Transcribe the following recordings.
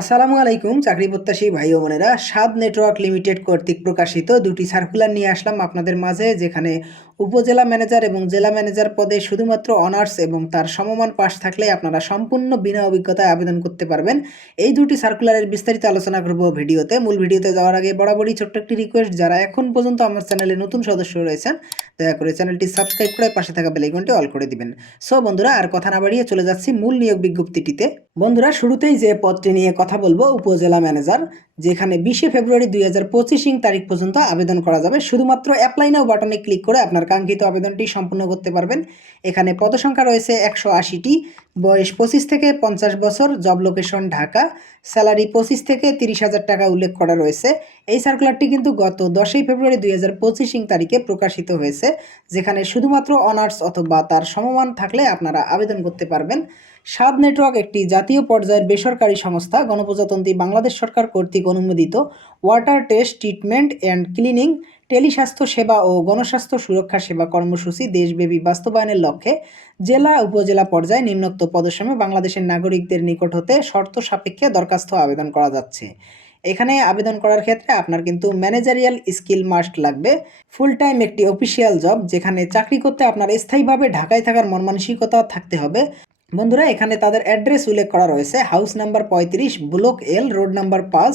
আসসালামু আলাইকুম, চাকরি প্রত্যাশী ভাই ও বোনেরা। সাদ নেটওয়ার্ক লিমিটেড কর্তৃক প্রকাশিত দুটি সার্কুলার নিয়ে আসলাম আপনাদের মাঝে, যেখানে উপজেলা ম্যানেজার এবং জেলা ম্যানেজার পদে শুধুমাত্র অনার্স এবং তার সমমান পাশ থাকলে আপনারা সম্পূর্ণ বিনা অভিজ্ঞতায় আবেদন করতে পারবেন। এই দুটি সার্কুলারের বিস্তারিত আলোচনা করব ভিডিওতে। মূল ভিডিওতে যাওয়ার আগে বরাবরই ছোট্ট একটি রিকোয়েস্ট যারা এখন পর্যন্ত আমার চ্যানেলে নতুন সদস্য রয়েছেন, দয়া করে চ্যানেলটি সাবস্ক্রাইব করে পাশে থাকা বেলাইকনটি অল করে দিবেন। সো বন্ধুরা, আর কথা না বাড়িয়ে চলে যাচ্ছি মূল নিয়োগ বিজ্ঞপ্তিটিতে। বন্ধুরা, শুরুতেই যে পদটি নিয়ে কথা বলব উপজেলা ম্যানেজার, যেখানে বিশে ফেব্রুয়ারি দুই হাজার পঁচিশিং তারিখ পর্যন্ত আবেদন করা যাবে। শুধুমাত্র অ্যাপ্লাই নাও বাটনে ক্লিক করে আপনার কাঙ্ক্ষিত আবেদনটি সম্পূর্ণ করতে পারবেন। এখানে পদসংখ্যা রয়েছে একশো আশিটি, বয়স পঁচিশ থেকে পঞ্চাশ বছর জব লোকেশন ঢাকা স্যালারি পঁচিশ থেকে তিরিশ হাজার টাকা উল্লেখ করা রয়েছে। এই সার্কুলারটি কিন্তু গত দশই ফেব্রুয়ারি দুই হাজার পঁচিশিং তারিখে প্রকাশিত হয়েছে, যেখানে শুধুমাত্র অনার্স অথবা তার সমমান থাকলে আপনারা আবেদন করতে পারবেন। সাদ নেটওয়ার্ক একটি জাতীয় পর্যায়ের বেসরকারি সংস্থা, গণপ্রজাতন্ত্রী বাংলাদেশ সরকার কর্তৃক অনুমোদিত water test treatment and cleaning, টেলিস্বাস্থ্য সেবা ও গণস্বাস্থ্য সুরক্ষা সেবা কর্মসূচি দেশব্যাপী বাস্তবায়নের লক্ষ্যে জেলা উপজেলা পর্যায়ে নিম্নোক্ত পদসমে বাংলাদেশের নাগরিকদের নিকট হতে শর্ত সাপেক্ষে দরখাস্ত আবেদন করা যাচ্ছে। এখানে আবেদন করার ক্ষেত্রে আপনার কিন্তু ম্যানেজারিয়াল স্কিল মাস্ট লাগবে। ফুল টাইম একটি অফিসিয়াল জব, যেখানে চাকরি করতে আপনার স্থায়ীভাবে ঢাকায় থাকার মন মানসিকতা থাকতে হবে। বন্ধুরা, এখানে তাদের অ্যাড্রেস উল্লেখ করা রয়েছে। হাউস নাম্বার পঁয়ত্রিশ ব্লক এল রোড নাম্বার পাঁচ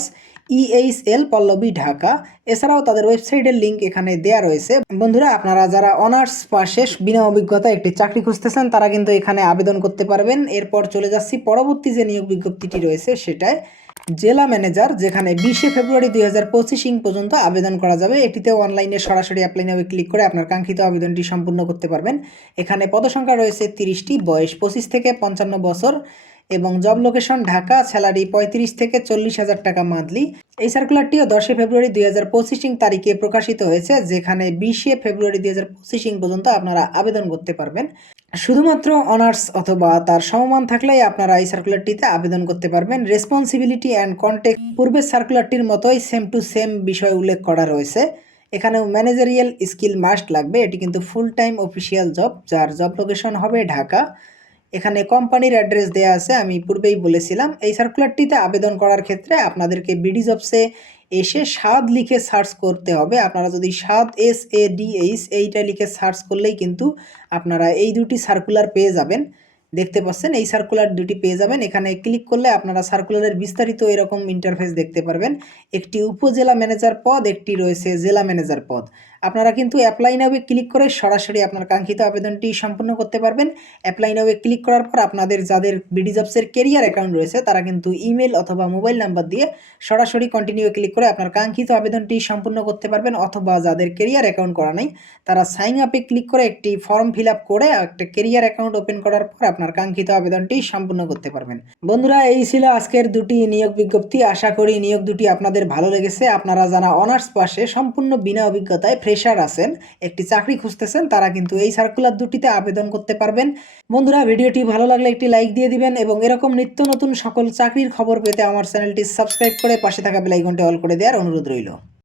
E H L Pallabi Dhaka. এছাড়াও তাদের ওয়েবসাইটের লিঙ্ক এখানে দেয়া রয়েছে। বন্ধুরা, আপনারা যারা অনার্স পাশে বিনা অভিজ্ঞতা একটি চাকরি খুঁজতেছেন, তারা কিন্তু এখানে আবেদন করতে পারবেন। এরপর চলে যাচ্ছি পরবর্তী যে নিয়োগ বিজ্ঞপ্তিটি রয়েছে সেটায় জেলা ম্যানেজার যেখানে বিশে ফেব্রুয়ারি দুই হাজার পঁচিশিং পর্যন্ত আবেদন করা যাবে। এটিতেও অনলাইনে সরাসরি অ্যাপ্লাই নামে ক্লিক করে আপনার কাঙ্ক্ষিত আবেদনটি সম্পূর্ণ করতে পারবেন। এখানে পদসংখ্যা রয়েছে তিরিশটি, বয়স পঁচিশ থেকে পঞ্চান্ন বছর। এবং জব লোকেশন ঢাকা স্যালারি পঁয়ত্রিশ থেকে চল্লিশ হাজার টাকা মান্থলি এই সার্কুলারটিও দশই ফেব্রুয়ারি দুই হাজার পঁচিশিং তারিখে প্রকাশিত হয়েছে, যেখানে বিশে ফেব্রুয়ারি দুই হাজার পঁচিশিং পর্যন্ত আপনারা আবেদন করতে পারবেন। শুধুমাত্র অনার্স অথবা তার সমমান থাকলেই আপনারা এই সার্কুলারটিতে আবেদন করতে পারবেন। রেসপন্সিবিলিটি অ্যান্ড কন্টেক্ট পূর্বের সার্কুলারটির মতোই সেম টু সেম বিষয় উল্লেখ করা রয়েছে। এখানেও ম্যানেজারিয়াল স্কিল মাস্ট লাগবে, এটি কিন্তু ফুল টাইম অফিসিয়াল জব যার জব লোকেশন হবে ঢাকা। এখানে কোম্পানির অ্যাড্রেস দেওয়া আছে, আমি পূর্বেই বলেছিলাম। এই সার্কুলারটিতে আবেদন করার ক্ষেত্রে আপনাদেরকে বিডি জবসে এসে স্বাদ লিখে সার্চ করতে হবে। আপনারা যদি স্বাদ এস এ ডি এইচ এইটা লিখে সার্চ করলেই কিন্তু আপনারা এই দুটি সার্কুলার পেয়ে যাবেন। দেখতে পাচ্ছেন, এই সার্কুলার দুটি পেয়ে যাবেন। এখানে ক্লিক করলে আপনারা সার্কুলারের বিস্তারিত এরকম ইন্টারফেস দেখতে পারবেন। একটি উপজেলা ম্যানেজার পদ, একটি রয়েছে জেলা ম্যানেজার পদ। আপনারা কিন্তু অ্যাপ্লাই নাওয়ে ক্লিক করে সরাসরি আপনার কাঙ্ক্ষিত আবেদনটি সম্পূর্ণ করতে পারবেন। অ্যাপ্লাই নাওয়ে ক্লিক করার পর আপনাদের যাদের বিডি জবসের কেরিয়ার অ্যাকাউন্ট রয়েছে, তারা কিন্তু ইমেল অথবা মোবাইল নাম্বার দিয়ে সরাসরি কন্টিনিউ ক্লিক করে আপনার কাঙ্ক্ষিত আবেদনটি সম্পূর্ণ করতে পারবেন। অথবা যাদের কেরিয়ার অ্যাকাউন্ট করা নেই, তারা সাইন আপে ক্লিক করে একটি ফর্ম ফিল আপ করে একটা কেরিয়ার অ্যাকাউন্ট ওপেন করার পর আপনার কাঙ্ক্ষিত আবেদনটি সম্পূর্ণ করতে পারবেন। বন্ধুরা, এই ছিল আজকের দুটি নিয়োগ বিজ্ঞপ্তি। আশা করি নিয়োগ দুটি আপনাদের ভালো লেগেছে। আপনারা যারা অনার্স পাশে সম্পূর্ণ বিনা অভিজ্ঞতায় ফ্রেশার আছেন, একটি চাকরি খুঁজতেছেন, তারা কিন্তু এই সার্কুলার দুটিতে আবেদন করতে পারবেন। বন্ধুরা, ভিডিওটি ভালো লাগলে একটি লাইক দিয়ে দিবেন এবং এরকম নিত্য নতুন সকল চাকরির খবর পেতে আমার চ্যানেলটি সাবস্ক্রাইব করে পাশে থাকা বেলাইকনটি অল করে দেওয়ার অনুরোধ রইল।